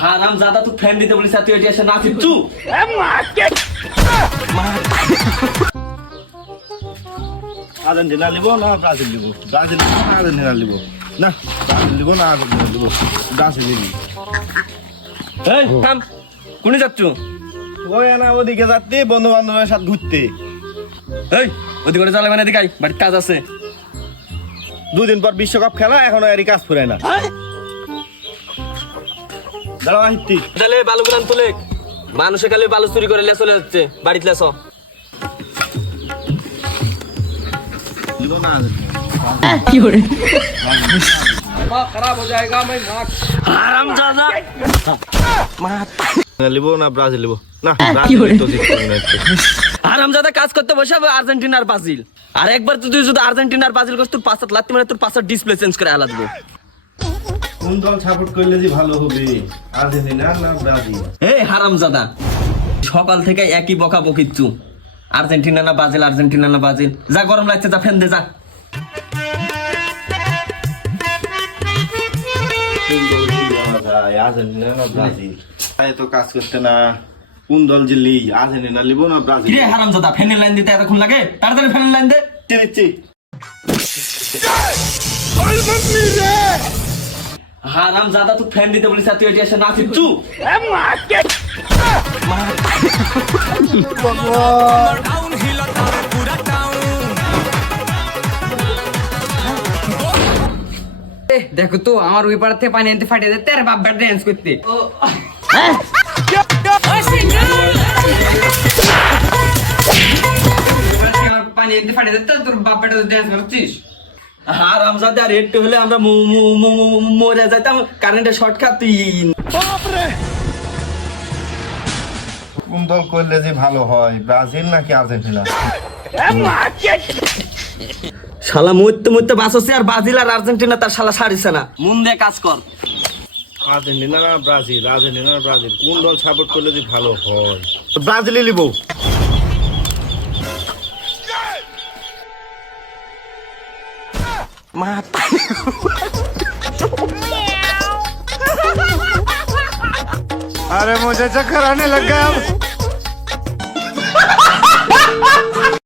হারাম জাদা তুই ফ্যান দিতে বলিস তুই এটি এসে না ফিরছু আর্জেন্টিনা লিবো না ব্রাজিল লিবো? ব্রাজিল লিবো না আর্জেন্টিনা লিবো? না ব্রাজিল লিবো না আর্জেন্টিনা লিবো? ব্রাজিল লিবি। এই থাম, কোনে যাচ্ছু? ওই না ওদিকে যাচ্ছি বন্ধু বান্ধবের সাথে ঘুরতে। এই ওদিকে করে চালাবে না, এদিকে আয়, বাড়ির কাজ আছে। দুদিন পর বিশ্বকাপ খেলা, এখনো এরই কাজ ফুরায় না। দাঁড়াও আহিতি। তাহলে বালু গুলান তুলে, মানুষে খালি বালু চুরি করে চলে যাচ্ছে, বাড়িতে লেস। লিবো না কি করে খারাপ হয়ে যায়গা मैं হারাম জাদা লিবো না ব্রাজিল লিবো? না কি করে? ব্রাজিল তো জিতবে না আজকে। হারাম জাদা কাজ করতে বসে আর্জেন্টিনার ব্রাজিল, আর একবার তুই যদি আর্জেন্টিনার ব্রাজিল করছিস তোর পাঁচটা লাত্তি মানে তোর পাঁচটা ডিসপ্লে চেঞ্জ করে আলা দেবো। কোন দল সাপোর্ট করলে যে ভালো হবে, আর্জেন্টিনা না ব্রাজিল? এই হারাম জাদা সকাল থেকে একই বকা বকিচ্ছু, আর্জেন্টিনা না ব্রাজিল, আর্জেন্টিনা না ব্রাজিল। যা গরম লাগছে যা ফ্যান দে যা। কোন দল কি বলা যায়, আর্জেন্টিনা না ব্রাজিল? তাই তো কাজ করতে না। কোন দল জিতলি, আর্জেন্টিনা লিবো না ব্রাজিল? কিরে হারাম জাদা ফ্যানের লাইন দিতে এতক্ষণ লাগে? তাড়াতাড়ি ফ্যানের লাইন দে। দিচ্ছি। হারাম জাদা তুই ফ্যান দিতে বলিস তুই এটি এসে না ফিরছু দেখো তো আমার ওই পাড়া থেকে পানি আনতে ফাটিয়ে দিতে আর বাপ ড্যান্স করতে পানি আনতে ফাটিয়ে দিতে তোর বাপ বেটা ড্যান্স করছিস। হারাম জাদা আর একটু হলে আমরা মরে যাইতাম, কারেন্টের শর্ট খাতি। কোন দল করলে যে ভালো হয়, ব্রাজিল নাকি আর্জেন্টিনা? শালা মরতে মরতে বাঁচছে, আর ব্রাজিল আর আর্জেন্টিনা তার শালা সারিছে না। মন দিয়ে কাজ কর। আর্জেন্টিনা না ব্রাজিল, আর্জেন্টিনা না ব্রাজিল, কোন দল সাপোর্ট করলে যে ভালো হয়? ব্রাজিলই লিবো। अरे मुझे चक्कर आने लग गया अब।